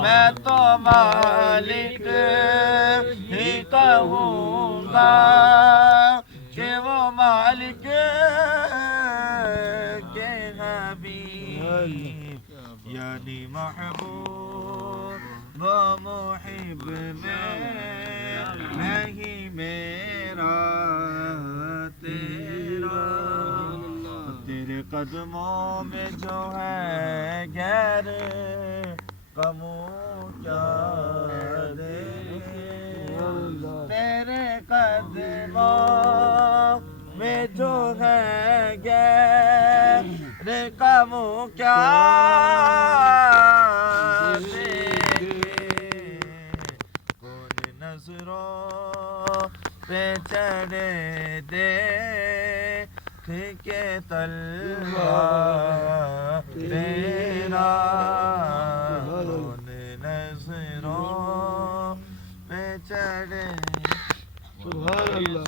میں تو مالک ہی کہوں گا کہ وہ مالک کے حبیب یعنی محبوب و محب میں نہیں میرا تیرا تیرے قدموں میں جو ہے غیر کموں کیا دے تیرے قدموں میں جو ہے غیر کموں کیا دے کون نظروں پہ چڑھے دے کہ تلوار تیرا کون نظروں پہ چڑھے سبحان اللہ